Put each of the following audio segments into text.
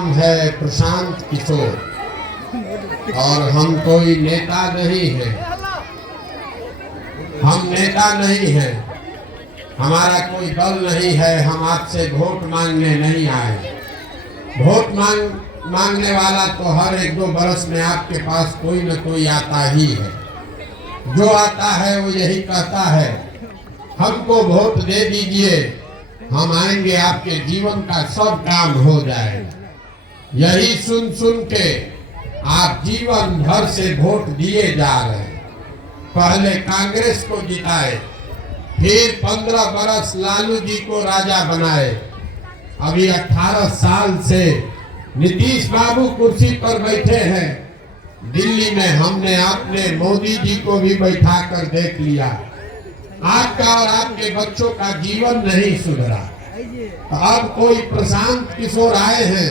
नाम है प्रशांत किशोर और हम कोई नेता नहीं है। हम नेता नहीं है, हमारा कोई दल नहीं है। हम आपसे वोट मांगने नहीं आए। वोट मांगने वाला तो हर 1-2 बरस में आपके पास कोई न कोई आता ही है। जो आता है वो यही कहता है हमको वोट दे दीजिए, हम आएंगे, आपके जीवन का सब काम हो जाएगा। यही सुन सुन के आप जीवन भर से वोट दिए जा रहे हैं। पहले कांग्रेस को जिताए, फिर 15 बरस लालू जी को राजा बनाए। अभी 18 साल से नीतीश बाबू कुर्सी पर बैठे हैं। दिल्ली में हमने अपने मोदी जी को भी बैठा कर देख लिया। आपका और आपके बच्चों का जीवन नहीं सुधरा। तो अब कोई प्रशांत किशोर आए हैं,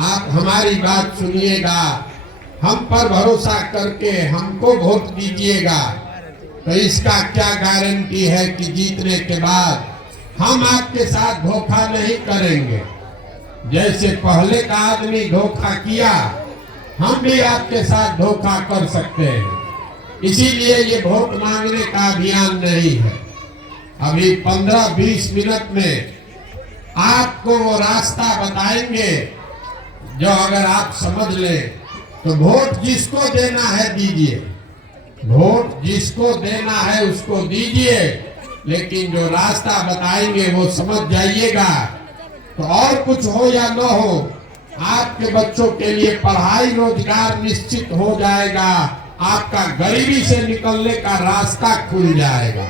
आप हमारी बात सुनिएगा, हम पर भरोसा करके हमको वोट दीजिएगा। तो इसका क्या गारंटी है कि जीतने के बाद हम आपके साथ धोखा नहीं करेंगे। जैसे पहले का आदमी धोखा किया, हम भी आपके साथ धोखा कर सकते हैं। इसीलिए ये वोट मांगने का अभियान नहीं है। अभी 15-20 मिनट में आपको वो रास्ता बताएंगे जो अगर आप समझ लें तो वोट जिसको देना है दीजिए, वोट जिसको देना है उसको दीजिए, लेकिन जो रास्ता बताएंगे वो समझ जाइएगा। तो और कुछ हो या न हो, आपके बच्चों के लिए पढ़ाई रोजगार निश्चित हो जाएगा। आपका गरीबी से निकलने का रास्ता खुल जाएगा।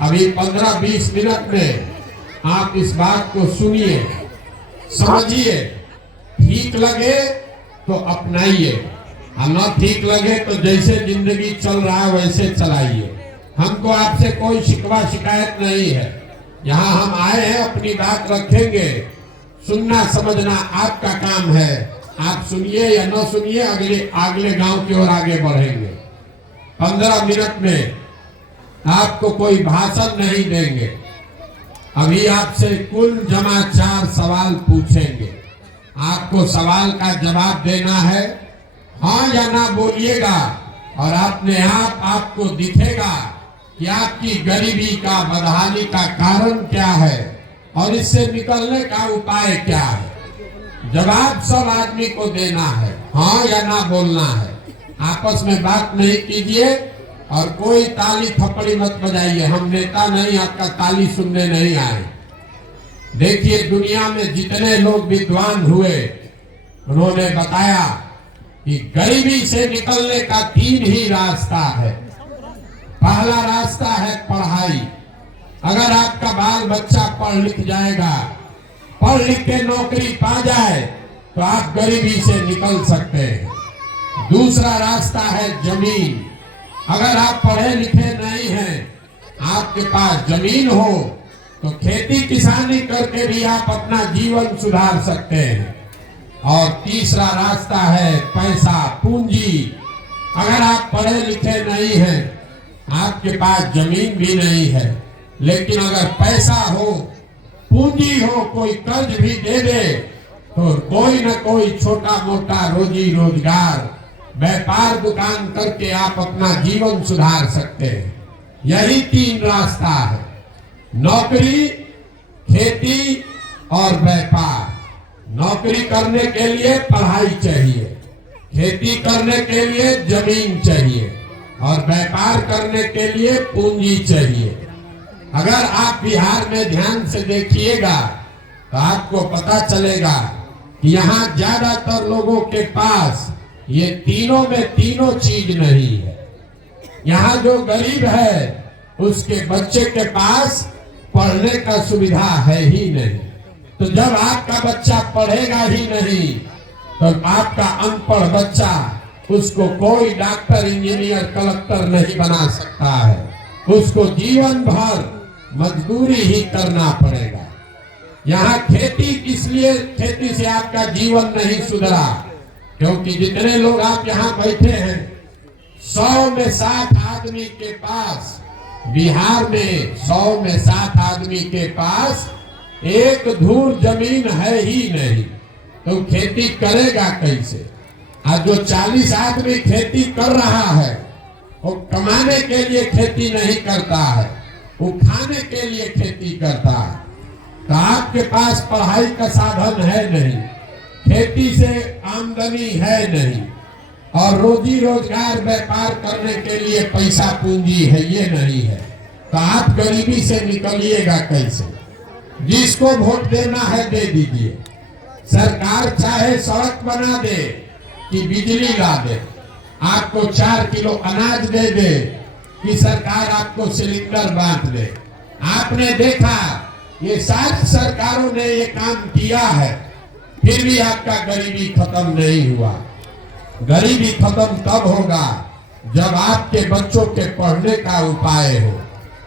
अभी 15-20 मिनट में आप इस बात को सुनिए, समझिए, ठीक लगे तो अपनाइए, और न ठीक लगे तो जैसे जिंदगी चल रहा है वैसे चलाइए। हमको आपसे कोई शिकवा शिकायत नहीं है। यहाँ हम आए हैं, अपनी बात रखेंगे। सुनना समझना आपका काम है। आप सुनिए या न सुनिए, अगले गांव की ओर आगे बढ़ेंगे। 15 मिनट में आपको कोई भाषण नहीं देंगे। अभी आपसे कुल जमा 4 सवाल पूछेंगे। आपको सवाल का जवाब देना है, हाँ या ना बोलिएगा, और अपने आप आपको दिखेगा कि आपकी गरीबी का, बदहाली का कारण क्या है और इससे निकलने का उपाय क्या है। जवाब सब आदमी को देना है, हाँ या ना बोलना है। आपस में बात नहीं कीजिए और कोई ताली थप्पड़ी मत बजाइए। हम नेता नहीं, आपका ताली सुनने नहीं आए। देखिए, दुनिया में जितने लोग विद्वान हुए उन्होंने बताया कि गरीबी से निकलने का 3 ही रास्ता है। पहला रास्ता है पढ़ाई। अगर आपका बाल बच्चा पढ़ लिख जाएगा, पढ़ लिख के नौकरी पा जाए, तो आप गरीबी से निकल सकते हैं। दूसरा रास्ता है जमीन। अगर आप पढ़े लिखे नहीं हैं, आपके पास जमीन हो तो खेती किसानी करके भी आप अपना जीवन सुधार सकते हैं। और तीसरा रास्ता है पैसा, पूंजी। अगर आप पढ़े लिखे नहीं हैं, आपके पास जमीन भी नहीं है, लेकिन अगर पैसा हो, पूंजी हो, कोई कर्ज भी दे दे, तो कोई न कोई छोटा मोटा रोजी रोजगार, व्यापार दुकान करके आप अपना जीवन सुधार सकते हैं। यही 3 रास्ता है, नौकरी, खेती और व्यापार। नौकरी करने के लिए पढ़ाई चाहिए, खेती करने के लिए जमीन चाहिए और व्यापार करने के लिए पूंजी चाहिए। अगर आप बिहार में ध्यान से देखिएगा तो आपको पता चलेगा कि यहाँ ज्यादातर लोगों के पास ये तीनों में तीनों चीज नहीं है। यहाँ जो गरीब है उसके बच्चे के पास पढ़ने का सुविधा है ही नहीं। तो जब आपका बच्चा पढ़ेगा ही नहीं तो आपका अनपढ़ बच्चा, उसको कोई डॉक्टर, इंजीनियर, कलेक्टर नहीं बना सकता है। उसको जीवन भर मजदूरी ही करना पड़ेगा। यहाँ खेती, इसलिए खेती से आपका जीवन नहीं सुधरा, क्योंकि जितने लोग आप यहाँ बैठे हैं, 100 में 60 आदमी के पास, बिहार में 100 में 60 आदमी के पास 1 धूर जमीन है ही नहीं। तो खेती करेगा कैसे? आज जो 40 आदमी खेती कर रहा है वो कमाने के लिए खेती नहीं करता है, वो खाने के लिए खेती करता है। तो आपके पास पढ़ाई का साधन है नहीं, खेती से आमदनी है नहीं, और रोजी रोजगार व्यापार करने के लिए पैसा पूंजी है ये नहीं है, तो आप गरीबी से निकलिएगा कैसे? जिसको वोट देना है दे दीजिए। सरकार चाहे सड़क बना दे कि बिजली ला दे, आपको 4 किलो अनाज दे दे कि सरकार आपको सिलेंडर बांट दे। आपने देखा ये सारी सरकारों ने ये काम किया है, फिर भी आपका गरीबी खत्म नहीं हुआ। गरीबी खत्म तब होगा जब आपके बच्चों के पढ़ने का उपाय हो,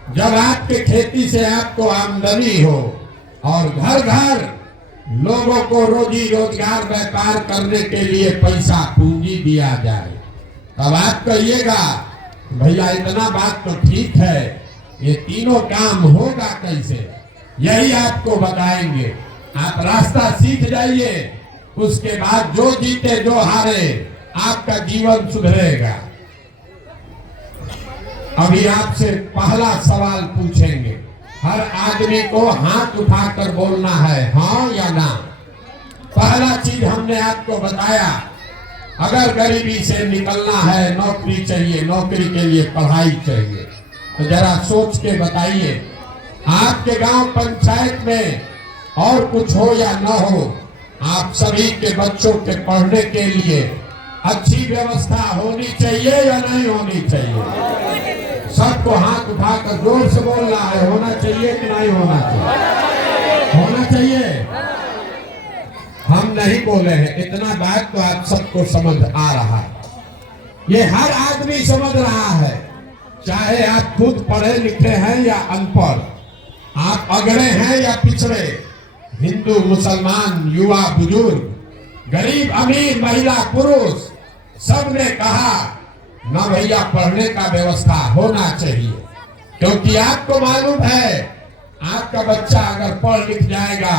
जब आपके खेती से आपको आमदनी हो और घर घर लोगों को रोजी रोजगार व्यापार करने के लिए पैसा पूंजी दिया जाए। तब आप कहिएगा भैया इतना बात तो ठीक है, ये तीनों काम होगा कैसे? यही आपको बताएंगे। आप रास्ता सीख जाइए, उसके बाद जो जीते जो हारे आपका जीवन सुधरेगा। अभी आपसे पहला सवाल पूछेंगे, हर आदमी को हाथ उठाकर बोलना है हाँ या ना। पहला चीज हमने आपको बताया, अगर गरीबी से निकलना है नौकरी चाहिए, नौकरी के लिए पढ़ाई चाहिए। तो जरा सोच के बताइए, आपके गांव पंचायत में और कुछ हो या न हो, आप सभी के बच्चों के पढ़ने के लिए अच्छी व्यवस्था होनी चाहिए या नहीं होनी चाहिए? सबको हाथ उठाकर जोर से बोलना है, होना चाहिए कि नहीं होना चाहिए? होना चाहिए। हम नहीं बोले हैं, इतना बात तो आप सबको समझ आ रहा है, ये हर आदमी समझ रहा है, चाहे आप खुद पढ़े लिखे हैं या अनपढ़, आप अगड़े हैं या पिछड़े, हिंदू मुसलमान, युवा बुजुर्ग, गरीब अमीर, महिला पुरुष, सब ने कहा न भैया पढ़ने का व्यवस्था होना चाहिए। क्योंकि आपको मालूम है आपका बच्चा अगर पढ़ लिख जाएगा,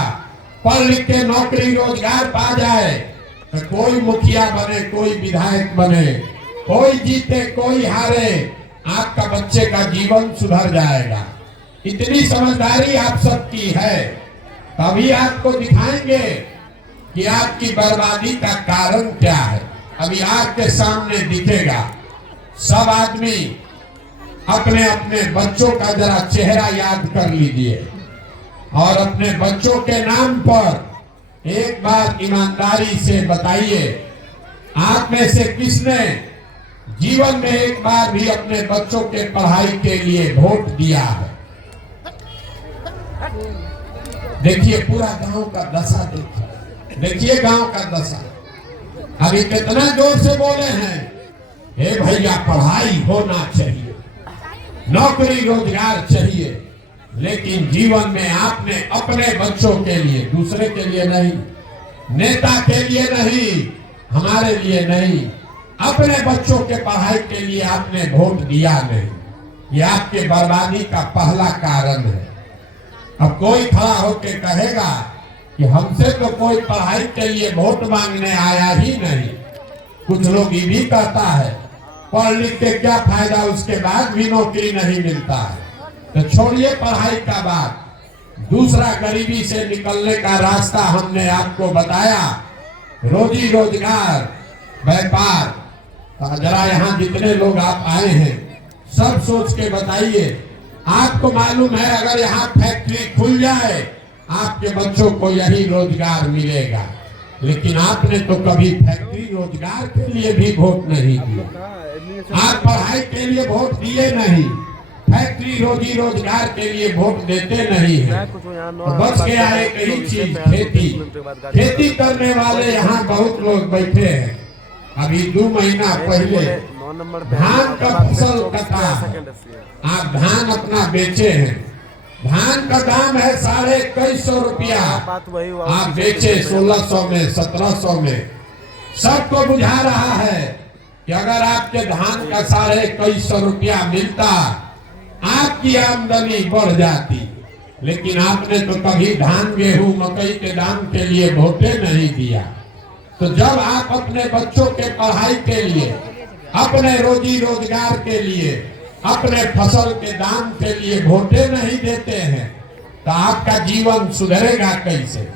पढ़ लिख के नौकरी रोजगार पा जाए, तो कोई मुखिया बने, कोई विधायक बने, कोई जीते कोई हारे, आपका बच्चे का जीवन सुधर जाएगा। इतनी समझदारी आप सबकी है, तभी आपको दिखाएंगे कि आपकी बर्बादी का कारण क्या है। अभी आपके सामने दिखेगा। सब आदमी अपने अपने बच्चों का जरा चेहरा याद कर लीजिए और अपने बच्चों के नाम पर एक बार ईमानदारी से बताइए, आप में से किसने जीवन में एक बार भी अपने बच्चों के पढ़ाई के लिए वोट दिया है? देखिए पूरा गांव का दशा देखिए गांव का दशा। अभी कितना जोर से बोले हैं, हे भैया पढ़ाई होना चाहिए, नौकरी रोजगार चाहिए, लेकिन जीवन में आपने अपने बच्चों के लिए, दूसरे के लिए नहीं, नेता के लिए नहीं, हमारे लिए नहीं, अपने बच्चों के पढ़ाई के लिए आपने वोट दिया नहीं। ये आपके बर्बादी का पहला कारण है। अब कोई खड़ा होकर कहेगा कि हमसे तो कोई पढ़ाई के लिए वोट मांगने आया ही नहीं। कुछ लोग ये भी कहता है पढ़ लिख के क्या फायदा, उसके बाद भी नौकरी नहीं मिलता है। तो छोड़िए पढ़ाई का बात, दूसरा गरीबी से निकलने का रास्ता हमने आपको बताया, रोजी रोजगार व्यापार। तो जरा यहाँ जितने लोग आप आए हैं सब सोच के बताइए, आपको मालूम है अगर यहाँ फैक्ट्री खुल जाए आपके बच्चों को यही रोजगार मिलेगा, लेकिन आपने तो कभी फैक्ट्री रोजगार के लिए भी वोट नहीं दिया। आप पढ़ाई के लिए वोट दिए नहीं, फैक्ट्री रोजी रोजगार के लिए वोट देते नहीं है। बच गया एक ही चीज, खेती। खेती करने वाले यहाँ बहुत लोग बैठे हैं। अभी 2 महीना पहले धान का फसल कटा, आप धान अपना बेचे हैं, धान का दाम है 2150 रुपया, आप बेचे 1600 में 1700 में। सबको बुझा रहा है कि अगर आपके धान का 2150 रुपया मिलता आपकी आमदनी बढ़ जाती। लेकिन आपने तो कभी धान गेहूं मकई के दाम के लिए वोटे नहीं दिया। तो जब आप अपने बच्चों के पढ़ाई के लिए, अपने रोजी रोजगार के लिए, अपने फसल के दाम के लिए वोटे नहीं देते हैं तो आपका जीवन सुधरेगा कैसे?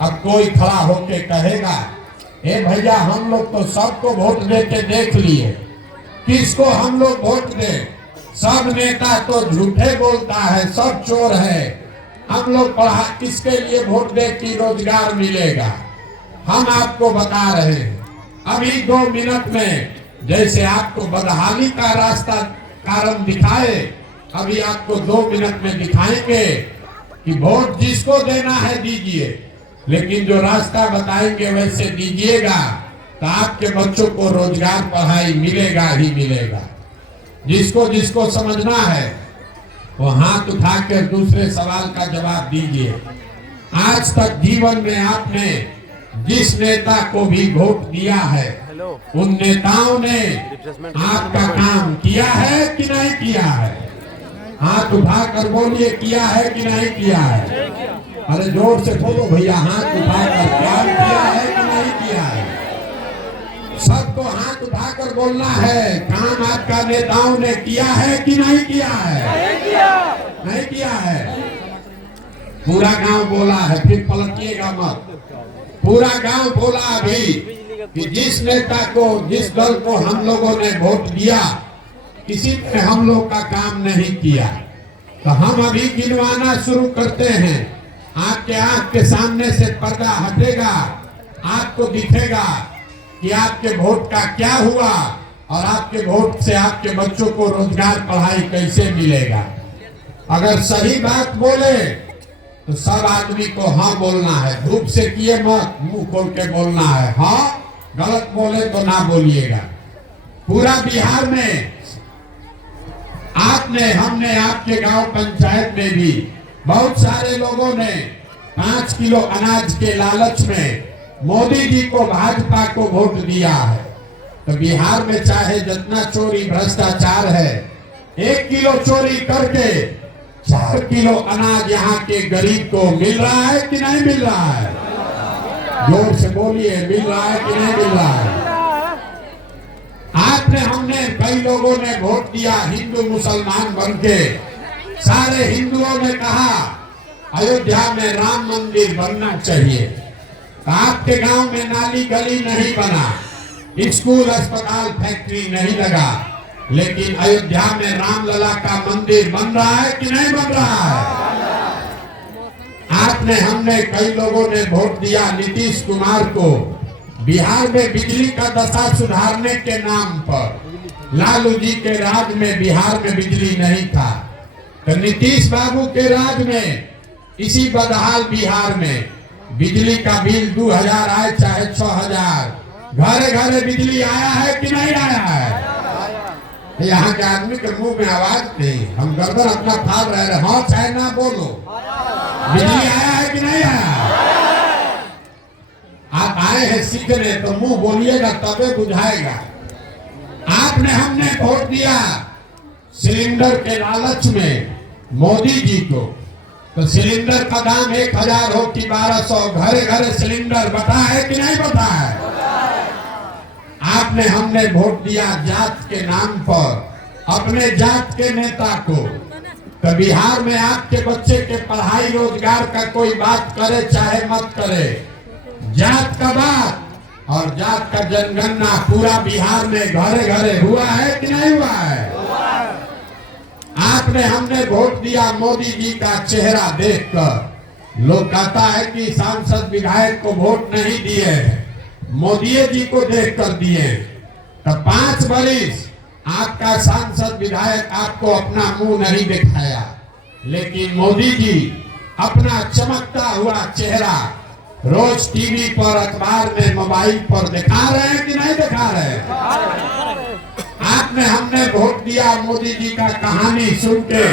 अब कोई खड़ा होके कहेगा ए भैया हम लोग तो सबको वोट दे के देख लिए, किसको हम लोग वोट दें? सब नेता तो झूठे बोलता है, सब चोर है, हम लोग पढ़ा किसके लिए वोट दे कि रोजगार मिलेगा? हम आपको बता रहे हैं अभी 2 मिनट में, जैसे आपको बदहाली का रास्ता कारण दिखाए, अभी आपको 2 मिनट में दिखाएंगे कि वोट जिसको देना है दीजिए, लेकिन जो रास्ता बताएंगे वैसे दीजिएगा तो आपके बच्चों को रोजगार पढ़ाई मिलेगा ही मिलेगा। जिसको जिसको समझना है वो हाथ उठाकर दूसरे सवाल का जवाब दीजिए। आज तक जीवन में आपने जिस नेता को भी वोट दिया है उन नेताओं ने आपका काम किया है कि नहीं किया है? हाथ उठाकर बोलिए, किया है कि नहीं किया है? अरे जोर से बोलो भैया, हाथ उठाकर काम किया है कि नहीं किया है? सबको हाथ उठाकर बोलना है, काम आपका नेताओं ने किया है कि नहीं किया है? नहीं किया है। पूरा गांव बोला है, फिर पलटिएगा मत। पूरा गांव बोला अभी कि जिस नेता को, जिस दल को हम लोगों ने वोट दिया, किसी ने हम लोग का काम नहीं किया। तो हम अभी गिनवाना शुरू करते हैं। आपके आंख के सामने से पर्दा हटेगा, आपको दिखेगा कि आपके वोट का क्या हुआ और आपके वोट से आपके बच्चों को रोजगार पढ़ाई कैसे मिलेगा। अगर सही बात बोले तो सब आदमी को हाँ बोलना है, धूप से किए मत, मुंह खोल के बोलना है हाँ, गलत बोले तो ना बोलिएगा। पूरा बिहार में आपने, हमने आपके गांव पंचायत में भी बहुत सारे लोगों ने 5 किलो अनाज के लालच में मोदी जी को, भाजपा को वोट दिया है। तो बिहार में चाहे जितना चोरी भ्रष्टाचार है, 1 किलो चोरी करके 4 किलो अनाज यहाँ के गरीब को मिल रहा है कि नहीं मिल रहा है? जोर से बोलिए, मिल रहा है कि नहीं मिल रहा है? आपने, हमने, कई लोगों ने वोट दिया हिंदू मुसलमान बन के। सारे हिंदुओं ने कहा अयोध्या में राम मंदिर बनना चाहिए। आपके गांव में नाली गली नहीं बना, स्कूल अस्पताल फैक्ट्री नहीं लगा, लेकिन अयोध्या में रामलला का मंदिर बन रहा है कि नहीं बन रहा है? आपने, हमने, कई लोगों ने वोट दिया नीतीश कुमार को बिहार में बिजली का दशा सुधारने के नाम पर। लालू जी के राज में बिहार में बिजली नहीं था, तो नीतीश बाबू के राज में इसी बदहाल बिहार में बिजली का बिल 2000 आए चाहे 6000, घरे घरे बिजली आया है कि नहीं आया है? यहाँ के आदमी के मुंह में आवाज नहीं, हम गर्दन अपना फाड़ रहे हैं, हाँ चाहे ना बोलो। बिजली आया है कि नहीं आया? आप आए हैं सीखने तो मुंह बोलिएगा तबे बुझाएगा। आपने, हमने वोट दिया सिलेंडर के लालच में मोदी जी को, तो सिलेंडर का दाम 1000 हो कि 1200, घरे घरे सिलेंडर बटा है कि नहीं बटा है? आपने, हमने वोट दिया जात के नाम पर अपने जात के नेता को, तो बिहार में आपके बच्चे के पढ़ाई रोजगार का कोई बात करे चाहे मत करे, जात का बात और जात का जनगणना पूरा बिहार में घरे घरे हुआ है कि नहीं हुआ है? आपने, हमने वोट दिया मोदी जी का चेहरा देखकर। लोग कहता है कि सांसद विधायक को वोट नहीं दिए, मोदी जी को देखकर दिए। तो 5 बरिस आपका सांसद विधायक आपको अपना मुंह नहीं दिखाया, लेकिन मोदी जी अपना चमकता हुआ चेहरा रोज टीवी पर, अखबार में, मोबाइल पर दिखा रहे हैं कि नहीं दिखा रहे? आपने, हमने वोट दिया मोदी जी का कहानी सुन के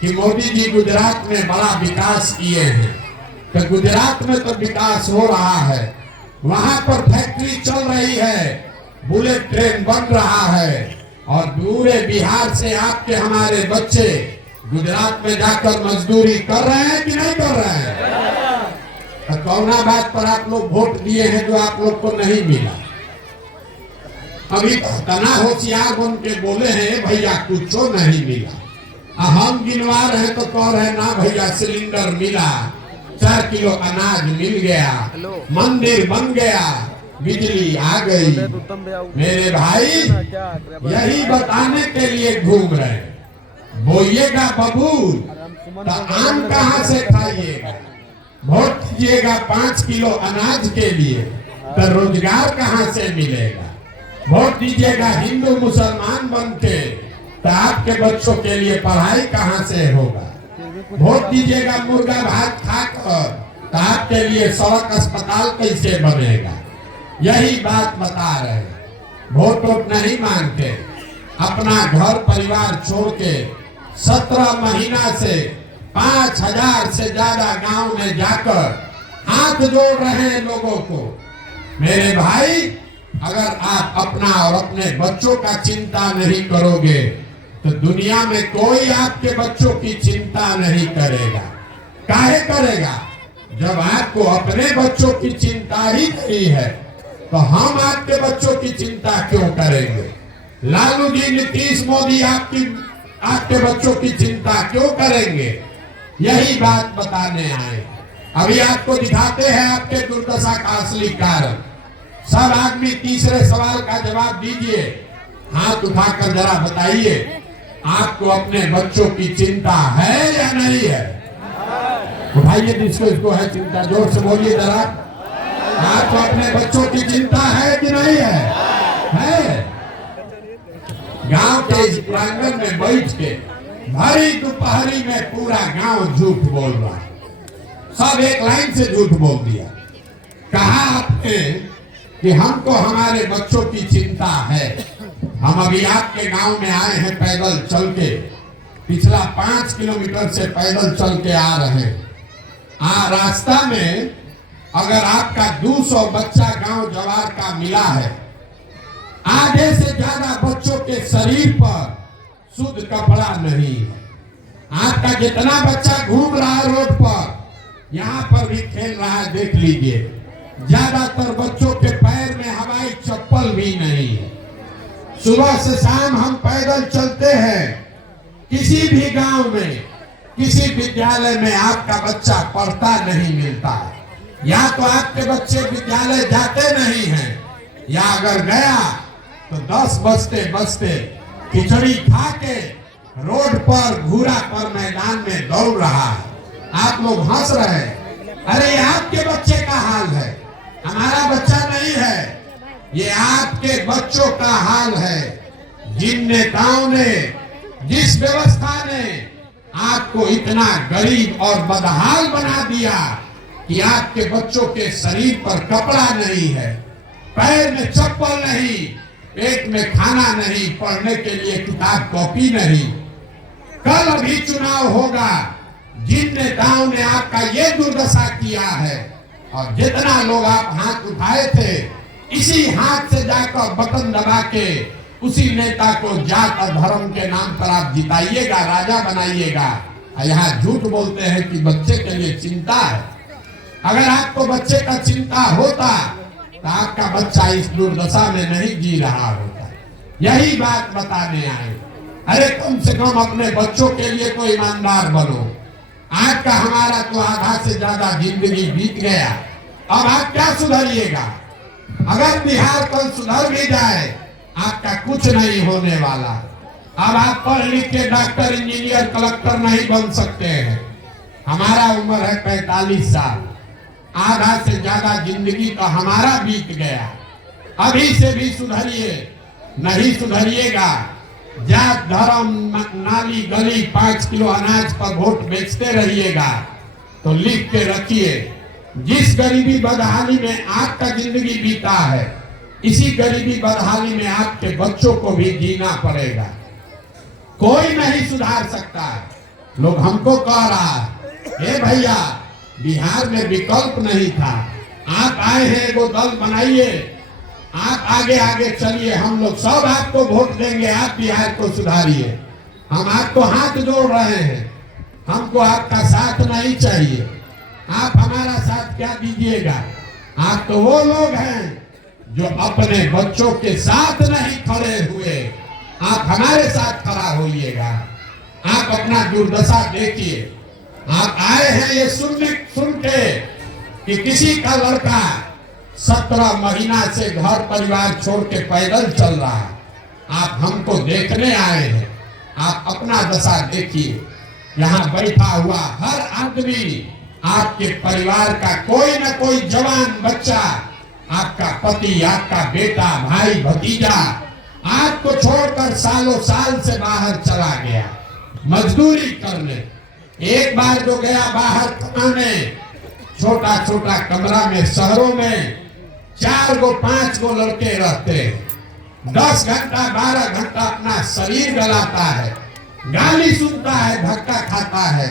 कि मोदी जी गुजरात में बड़ा विकास किए हैं। तो गुजरात में तो विकास हो रहा है, वहां पर फैक्ट्री चल रही है, बुलेट ट्रेन बन रहा है, और पूरे बिहार से आपके हमारे बच्चे गुजरात में जाकर मजदूरी कर रहे हैं कि नहीं कर रहे हैं? तो कौना बात पर आप लोग वोट दिए हैं जो आप लोग को नहीं मिला? अभी तना होशियार बन के बोले हैं भैया कुछ नहीं मिला। हम गिनवा रहे तो कह रहे ना भैया सिलेंडर मिला, 4 किलो अनाज मिल गया, मंदिर बन गया, बिजली आ गई। मेरे भाई यही बताने के लिए घूम रहे हैं। बोइएगा बबूल तो आम कहाँ से खाइएगा? वोट दीजिएगा 5 किलो अनाज के लिए तो रोजगार कहाँ से मिलेगा? वोट दीजिएगा हिंदू मुसलमान बन के तो आपके बच्चों के लिए पढ़ाई कहाँ से होगा? वोट दीजिएगा मुर्गा भात खाकर तो आपके लिए सड़क अस्पताल कैसे बनेगा? यही बात बता रहे हैं। वोट नहीं मांगते, अपना घर परिवार छोड़ के 17 महीना से 5000 से ज्यादा गांव में जाकर हाथ जोड़ रहे हैं लोगों को। मेरे भाई अगर आप अपना और अपने बच्चों का चिंता नहीं करोगे तो दुनिया में कोई आपके बच्चों की चिंता नहीं करेगा। काहे करेगा? जब आपको अपने बच्चों की चिंता ही नहीं है तो हम आपके बच्चों की चिंता क्यों करेंगे? लालू जी, नीतीश मोदी आपके बच्चों की चिंता क्यों करेंगे? यही बात बताने आए। अभी आपको दिखाते हैं आपके दुर्दशा का असली कारण। सब आदमी तीसरे सवाल का जवाब दीजिए, हाथ उठाकर जरा बताइए, आपको अपने बच्चों की चिंता है या नहीं है? उठाइए जिसको इसको है चिंता, जोर से बोलिए जरा। आपको अपने बच्चों की चिंता है कि नहीं है? है। गांव के इस प्रांगण में बैठ के भरी दोपहरी में पूरा गांव झूठ बोल रहा है। सब एक लाइन से झूठ बोल दिया। कहा आपने कि हमको हमारे बच्चों की चिंता है। हम अभी आपके गांव में आए हैं पैदल चल के, पिछला 5 किलोमीटर से पैदल चल के आ रहे हैं। रास्ता में अगर आपका 200 बच्चा गांव जवार का मिला है, आधे से ज्यादा बच्चों के शरीर पर शुद्ध कपड़ा नहीं है। आपका जितना बच्चा घूम रहा है रोड पर, यहाँ पर भी खेल रहा है, देख लीजिए, ज्यादातर बच्चों के पैर में हवाई चप्पल भी नहीं है। सुबह से शाम हम पैदल चलते हैं। किसी भी गांव में, किसी विद्यालय में आपका बच्चा पढ़ता नहीं मिलता है। या तो आपके बच्चे विद्यालय जाते नहीं हैं, या अगर गया तो 10 बजते बजते खिचड़ी खा के रोड पर घूरा पर मैदान में दौड़ रहा है। आप लोग हंस रहे हैं। अरे आपके बच्चे का हाल है, हमारा बच्चा नहीं है। ये आपके बच्चों का हाल है। जिन नेताओं ने, जिस व्यवस्था ने आपको इतना गरीब और बदहाल बना दिया कि आपके बच्चों के शरीर पर कपड़ा नहीं है, पैर में चप्पल नहीं, पेट में खाना नहीं, पढ़ने के लिए किताब कॉपी नहीं। कल अभी चुनाव होगा। जिन नेताओं ने आपका ये दुर्दशा किया है, और जितना लोग आप हाथ उठाए थे, इसी हाथ से जाकर बटन दबा के उसी नेता को जात और धर्म के नाम पर आप जिताइएगा, राजा बनाइएगा। यहाँ झूठ बोलते हैं कि बच्चे के लिए चिंता है। अगर आपको बच्चे का चिंता होता तो आपका बच्चा इस दुर्दशा में नहीं जी रहा होता। यही बात बताने आए। अरे कम से कम अपने बच्चों के लिए तो ईमानदार बनो। आज का हमारा तो आधा से ज्यादा जिंदगी बीत गया, अब आप क्या सुधरिएगा? अगर बिहार कल सुधर भी जाए, आपका कुछ नहीं होने वाला। अब आप पढ़ लिख के डॉक्टर, इंजीनियर, कलेक्टर नहीं बन सकते हैं। हमारा उम्र है 45 साल, आधा से ज्यादा जिंदगी तो हमारा बीत गया। अभी से भी सुधरिए, नहीं सुधरिएगा, जात धर्म नाली गली 5 किलो अनाज पर वोट बेचते रहिएगा तो लिख के रखिए, जिस गरीबी बदहाली में आपका जिंदगी बीता है, इसी गरीबी बदहाली में आपके बच्चों को भी जीना पड़ेगा। कोई नहीं सुधार सकता है। लोग हमको कह रहा है, भैया बिहार में विकल्प नहीं था, आप आए हैं, वो दल बनाइए, आप आगे आगे चलिए, हम लोग सब आपको वोट देंगे, आप बिहार को सुधारिए। हम आपको हाथ जोड़ रहे हैं। हमको आपका साथ नहीं चाहिए। आप हमारा साथ क्या दीजिएगा? आप तो वो लोग हैं जो अपने बच्चों के साथ नहीं खड़े हुए, आप हमारे साथ खड़ा होइएगा। आप अपना दुर्दशा देखिए। आप आए हैं ये सुन के कि किसी का लड़का 17 महीना से घर परिवार छोड़ के पैदल चल रहा है। आप हमको देखने आए हैं। आप अपना दशा देखिए। यहाँ बैठा हुआ हर आदमी आपके परिवार का कोई न कोई जवान बच्चा, आपका पति, आपका बेटा, भाई, भतीजा आपको छोड़कर सालों साल से बाहर चला गया मजदूरी करने। एक बार जो गया बाहर कमाने, छोटा छोटा कमरा में शहरों में 4 गो 5 गो लड़के रहते, 10 घंटा 12 घंटा अपना शरीर गलाता है, गाली सुनता है, धक्का खाता है,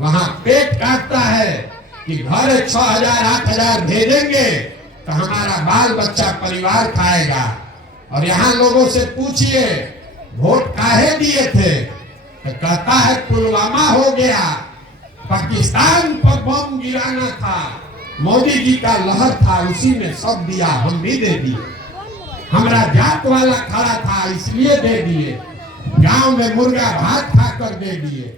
वहां पेट काटता है कि घर 6,000 8,000 भेजेंगे तो हमारा बाल बच्चा परिवार खाएगा। और यहाँ लोगों से पूछिए वोट काहे दिए थे, तो कहता है पुलवामा हो गया, पाकिस्तान पर बम गिराना था, मोदी जी का लहर था, उसी में सब दिया, हम भी दे दिए। हमारा जात वाला खड़ा था इसलिए दे दिए, गांव में मुर्गा भात खाकर दे दिए।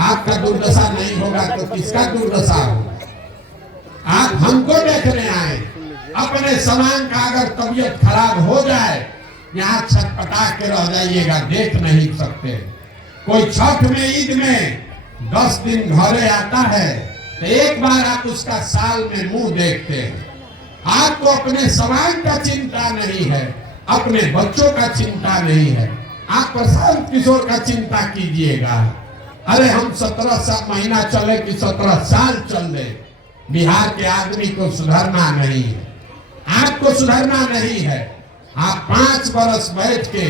आपका दुर्दशा नहीं होगा तो किसका दुर्दशा होगा? आप हमको देखने आए, अपने समान का अगर तबीयत खराब हो जाए यहाँ छटपटा के रह जाइएगा, देख नहीं सकते। कोई छठ में, ईद में 10 दिन घरे आता है तो एक बार आप उसका साल में मुंह देखते हैं। आपको अपने समान का चिंता नहीं है, अपने बच्चों का चिंता नहीं है। आप प्रशांत किशोर का चिंता कीजिएगा। अरे हम 17 महीना चले कि 17 साल चल रहे, बिहार के आदमी को सुधरना नहीं है, आपको सुधरना नहीं है। आप 5 बरस बैठ के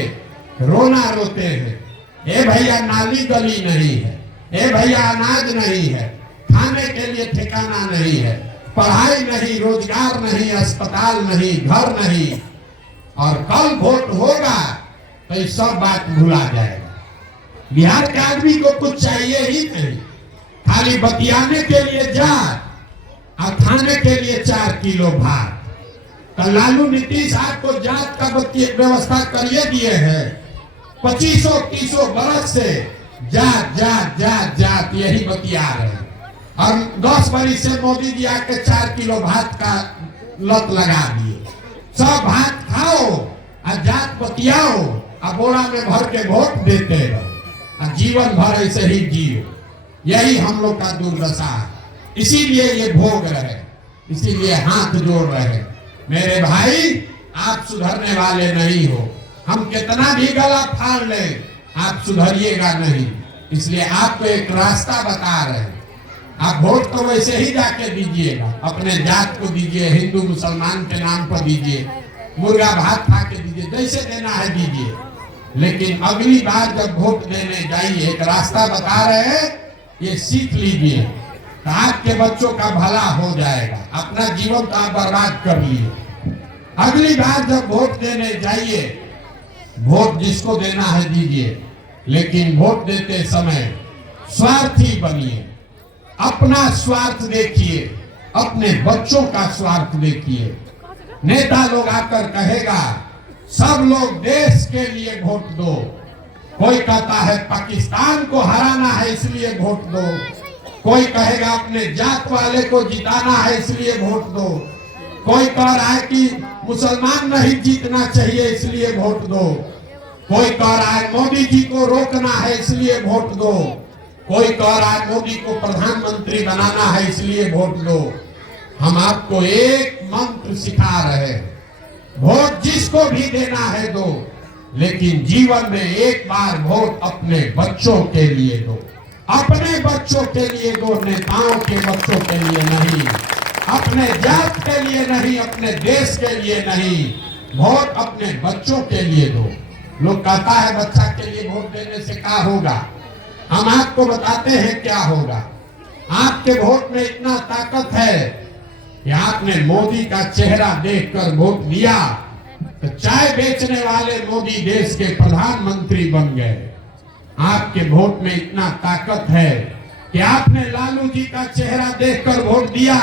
रोना रोते हैं, ए भैया नाली गली नहीं है, ए भैया अनाज नहीं है, खाने के लिए ठिकाना नहीं है, पढ़ाई नहीं, रोजगार नहीं, अस्पताल नहीं, घर नहीं। और कल वोट होगा तो ये सब बात भुला जाएगा। बिहार के आदमी को कुछ चाहिए ही नहीं, खाली बतियाने के लिए जात और खाने के लिए 4 किलो भात। तो लालू नीतीश आपको जात का व्यवस्था करिए दिए हैं। 2500-30 बरस से जात जात जात जात यही बतिया रहे हैं। और 10 बरस से मोदी जी आके 4 किलो भात का लत लगा दिए। सब भात खाओ और जात बतियाओ और बोरा में भर के वोट देते रहो और जीवन भर ऐसे ही जियो। यही हम लोग का दुर्दशा है, इसीलिए ये भोग रहे, इसीलिए हाथ जोड़ रहे। मेरे भाई आप सुधरने वाले नहीं हो, हम कितना भी गला फाड़ ले आप सुधरिएगा नहीं। इसलिए आपको एक रास्ता बता रहे हैं। आप वोट तो वैसे ही जाके दीजिएगा, अपने जात को दीजिए, हिंदू मुसलमान के नाम पर दीजिए, मुर्गा भात खा के दीजिए, जैसे देना है दीजिए। लेकिन अगली बार जब वोट देने जाइए, एक रास्ता बता रहे हैं, ये सीख लीजिए तो आपके बच्चों का भला हो जाएगा। अपना जीवन तो आप बर्बाद कर लिए। अगली बार जब वोट देने जाइए, वोट जिसको देना है दीजिए, लेकिन वोट देते समय स्वार्थी बनिए। अपना स्वार्थ देखिए, अपने बच्चों का स्वार्थ देखिए। नेता लोग आकर कहेगा सब लोग देश के लिए वोट दो, कोई कहता है पाकिस्तान को हराना है इसलिए वोट दो, कोई कहेगा अपने जात वाले को जिताना है इसलिए वोट दो, कोई कह रहा है कि मुसलमान नहीं जीतना चाहिए इसलिए वोट दो, कोई कह रहा है मोदी जी को रोकना है इसलिए वोट दो, कोई कह रहा है मोदी को प्रधानमंत्री बनाना है इसलिए वोट दो। हम आपको एक मंत्र सिखा रहे हैं, वोट जिसको भी देना है दो, लेकिन जीवन में एक बार वोट अपने बच्चों के लिए दो। अपने बच्चों के लिए दो, नेताओं के बच्चों के लिए नहीं, अपने जात के लिए नहीं, अपने देश के लिए नहीं, वोट अपने बच्चों के लिए दो। लोग कहता है बच्चा के लिए वोट देने से क्या होगा, हम आपको बताते हैं क्या होगा। आपके वोट में इतना ताकत है कि आपने मोदी का चेहरा देखकर वोट दिया तो चाय बेचने वाले मोदी देश के प्रधानमंत्री बन गए। आपके वोट में इतना ताकत है कि आपने लालू जी का चेहरा देखकर वोट दिया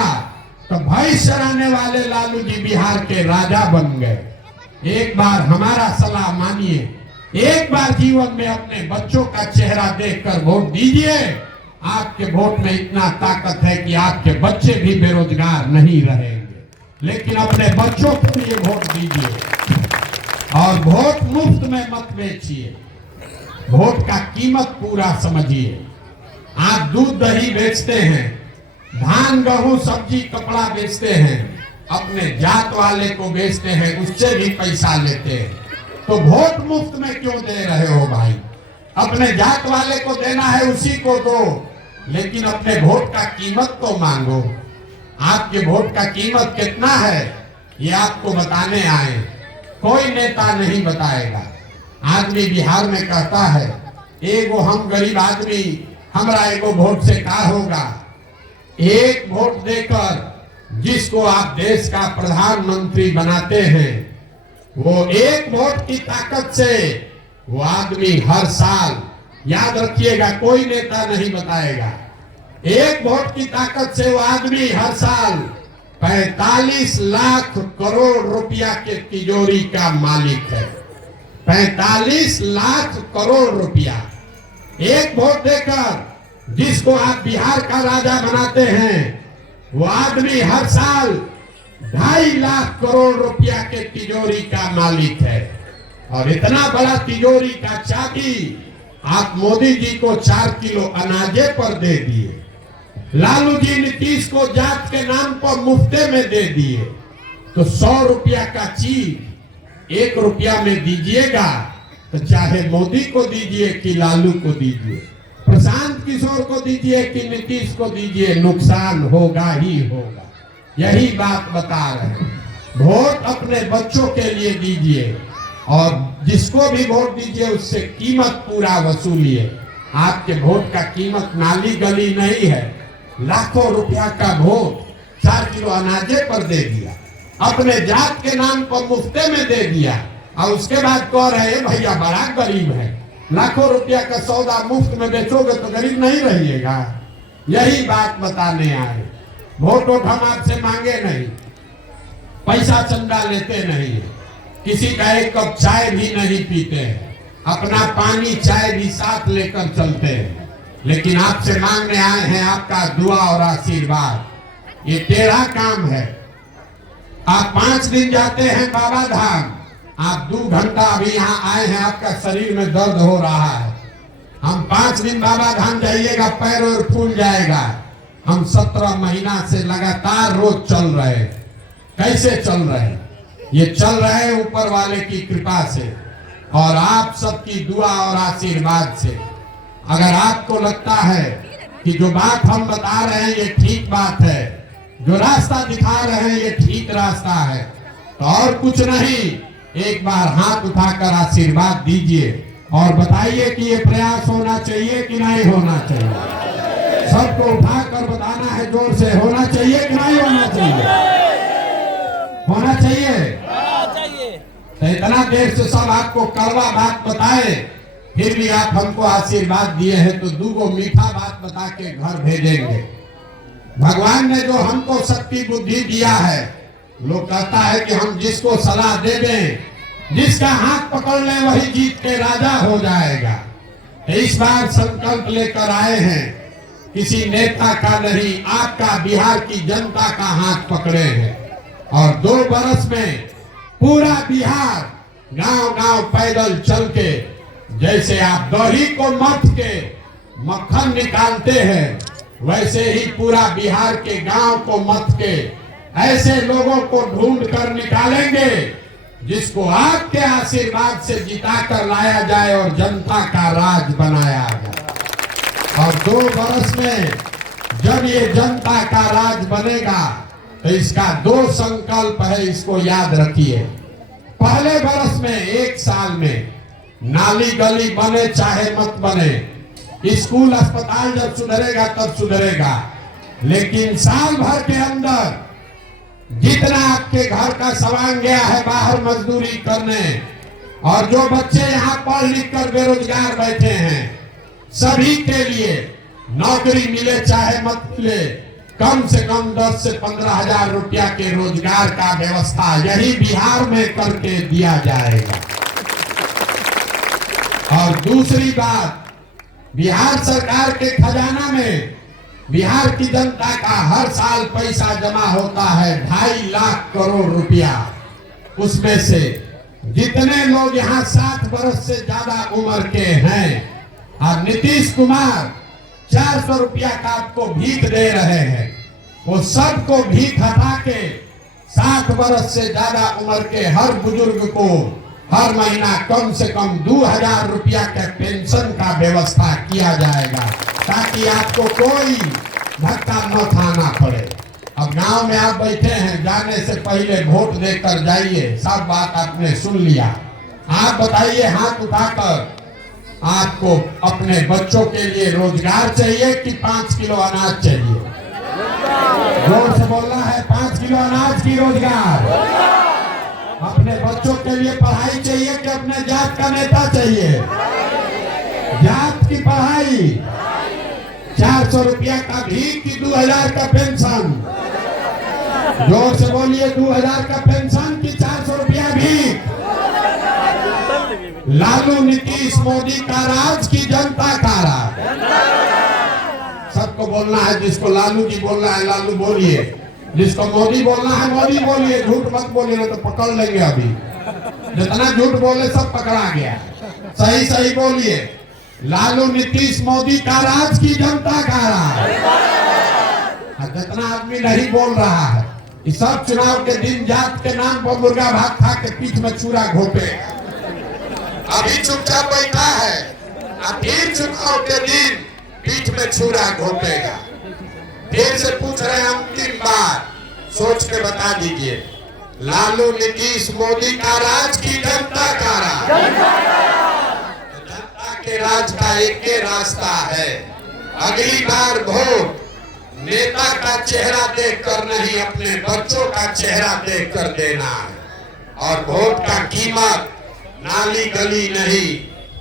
तो भविष्य आने वाले लालू जी बिहार के राजा बन गए। एक बार हमारा सलाह मानिए, एक बार जीवन में अपने बच्चों का चेहरा देखकर वोट दीजिए। आपके वोट में इतना ताकत है कि आपके बच्चे भी बेरोजगार नहीं रहेंगे। लेकिन अपने बच्चों के लिए वोट दीजिए और वोट मुफ्त में मत बेचिए। वोट का कीमत पूरा समझिए। आप दूध दही बेचते हैं, धान गेहूं सब्जी कपड़ा बेचते हैं, अपने जात वाले को बेचते हैं, उससे भी पैसा लेते हैं, तो वोट मुफ्त में क्यों दे रहे हो भाई? अपने जात वाले को देना है उसी को दो, लेकिन अपने वोट का कीमत तो मांगो। आपके वोट का कीमत कितना है ये आपको बताने आए, कोई नेता नहीं बताएगा। आदमी बिहार में कहता है एगो हम गरीब आदमी, हमरा एगो वोट से का होगा। एक वोट देकर जिसको आप देश का प्रधानमंत्री बनाते हैं, वो एक वोट की ताकत से वो आदमी हर साल, याद रखिएगा कोई नेता नहीं बताएगा, एक वोट की ताकत से वो आदमी हर साल 45 लाख करोड़ रुपया के तिजोरी का मालिक है। 45 लाख करोड़ रुपया एक वोट देकर जिसको आप बिहार का राजा बनाते हैं, वो आदमी हर साल 2.5 लाख करोड़ रुपया के तिजोरी का मालिक है। और इतना बड़ा तिजोरी का चाबी आप मोदी जी को 4 किलो अनाजे पर दे दिए, लालू जी नीतीश को जात के नाम पर मुफ्ते में दे दिए। तो 100 रुपया का चीज 1 रुपया में दीजिएगा तो चाहे मोदी को दीजिए कि लालू को दीजिए, प्रशांत किशोर को दीजिए कि नीतीश को दीजिए, नुकसान होगा ही होगा। यही बात बता रहे हैं। वोट अपने बच्चों के लिए दीजिए और जिसको भी वोट दीजिए उससे कीमत पूरा वसूलिए। आपके वोट का कीमत नाली गली नहीं है। लाखों रुपया का वोट 4 किलो अनाजे पर दे दिया, अपने जात के नाम पर मुफ्ते में दे दिया और उसके बाद कह रहे हैं भैया बड़ा गरीब है। लाखों रुपया का सौदा मुफ्त में बेचोगे तो गरीब नहीं रहिएगा। यही बात बताने आए। वोट हम आपसे मांगे नहीं, पैसा चंदा लेते नहीं है, किसी का एक कप चाय भी नहीं पीते हैं, अपना पानी चाय भी साथ लेकर चलते हैं। लेकिन आपसे मांगने आए हैं आपका दुआ और आशीर्वाद। ये टेढ़ा काम है। आप 5 दिन जाते हैं बाबा धाम, आप 2 घंटा अभी यहाँ आए हैं, आपका शरीर में दर्द हो रहा है। हम 5 दिन बाबा धाम जाइएगा पैर और फूल जाएगा। हम 17 महीना से लगातार रोज चल रहे हैं। कैसे चल रहे हैं? ये चल रहे हैं ऊपर वाले की कृपा से और आप सबकी दुआ और आशीर्वाद से। अगर आपको लगता है कि जो बात हम बता रहे हैं ये ठीक बात है, जो रास्ता दिखा रहे हैं ये ठीक रास्ता है, तो और कुछ नहीं, एक बार हाथ उठाकर आशीर्वाद दीजिए और बताइए कि ये प्रयास होना चाहिए कि नहीं होना चाहिए। सबको उठाकर बताना है जोर से, होना चाहिए कि नहीं होना चाहिए? होना चाहिए। तो इतना देर से सब आपको कड़वा बात बताए, फिर भी आप हमको आशीर्वाद दिए हैं तो 2 मीठा बात बता के घर भेजेंगे। भगवान ने जो हमको शक्ति बुद्धि दिया है, लोग कहता है कि हम जिसको सलाह दे दें, जिसका हाथ पकड़ लें वही जीत के राजा हो जाएगा। इस बार संकल्प लेकर आए हैं, किसी नेता का नहीं, आपका बिहार की जनता का हाथ पकड़े हैं और 2 बरस में पूरा बिहार गांव-गांव पैदल चल के, जैसे आप दही को मथ के मक्खन निकालते हैं, वैसे ही पूरा बिहार के गांव को मथ के ऐसे लोगों को ढूंढ कर निकालेंगे जिसको आपके आशीर्वाद से जिता कर लाया जाए और जनता का राज बनाया जाए। और 2 बरस में जब ये जनता का राज बनेगा तो इसका 2 संकल्प है, इसको याद रखिए। पहले बरस में 1 साल में नाली गली बने चाहे मत बने, स्कूल अस्पताल जब सुधरेगा तब सुधरेगा, लेकिन साल भर के अंदर जितना आपके घर का सामान गया है बाहर मजदूरी करने और जो बच्चे यहाँ पढ़ लिख कर बेरोजगार बैठे हैं, सभी के लिए नौकरी मिले चाहे मत मिले, कम से कम 10 से 15,000 रुपया के रोजगार का व्यवस्था यही बिहार में करके दिया जाएगा। और दूसरी बात, बिहार सरकार के खजाना में बिहार की जनता का हर साल पैसा जमा होता है 2.5 लाख करोड़ रुपया। उसमें से जितने लोग यहाँ 60 वर्ष से ज्यादा उम्र के हैं, और नीतीश कुमार 400 रुपया का आपको भीख दे रहे हैं, वो सबको भीख हटा के 60 वर्ष से ज्यादा उम्र के हर बुजुर्ग को हर महीना कम से कम 2,000 रुपया के पेंशन का व्यवस्था किया जाएगा, ताकि आपको कोई धक्का न खाना पड़े। अब गांव में आप बैठे हैं, जाने से पहले वोट देकर जाइए, सब बात आपने सुन लिया। आप बताइए हाथ उठाकर, आपको अपने बच्चों के लिए रोजगार चाहिए कि 5 किलो अनाज चाहिए? जोर से बोलना है, 5 किलो अनाज की रोजगार। अपने बच्चों के लिए पढ़ाई चाहिए कि अपने जात का नेता चाहिए? जात की पढ़ाई, 400 रुपया का भीख की 2,000 का पेंशन? जोर से बोलिए, 2,000 का पेंशन की 400 रुपया भीख? लालू नीतीश मोदी का राज की जनता का राज? सबको बोलना है, जिसको लालू जी बोलना है लालू बोलिए, जिसको मोदी बोलना है मोदी बोलिए, झूठ मत बोलिए ना तो पकड़ लेंगे। अभी जितना झूठ बोले सब पकड़ा गया। सही सही बोलिए, लालू नीतीश मोदी का राज की जनता का राज। जितना आदमी नहीं बोल रहा है, इस सब चुनाव के दिन जात के नाम पर मुर्गा भात खा के पीठ में छुरा घोटे, अभी चुपचाप बैठा है, फिर चुनाव के दिन पीठ में छुरा घोटेगा। फिर से पूछ रहे हैं अंतिम बार, सोच के बता दीजिए, लालू नीतीश मोदी का राज की जनता का राज? जनता के राज का एक ही रास्ता है, अगली बार वोट नेता का चेहरा देखकर नहीं, अपने बच्चों का चेहरा देखकर देना है। और वोट का कीमत नाली गली नहीं,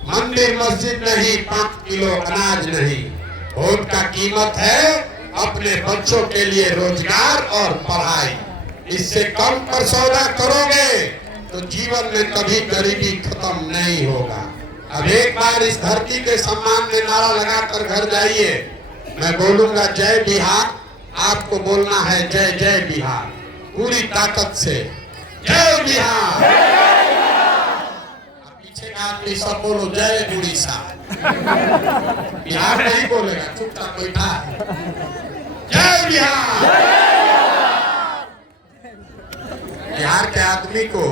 मंदिर मस्जिद नहीं, 5 किलो अनाज नहीं, वोट का कीमत है अपने बच्चों के लिए रोजगार और पढ़ाई। इससे कम पर सौदा करोगे तो जीवन में कभी गरीबी खत्म नहीं होगा। अब एक बार इस धरती के सम्मान में नारा लगाकर घर जाइए। मैं बोलूंगा जय बिहार, आपको बोलना है जय जय बिहार, पूरी ताकत से जय बिहार। पीछे का आदमी सब बोलो जय उड़ीसा। बिहार नहीं बोलेगा, चुपचाप बैठा है। जय बिहार। बिहार के आदमी को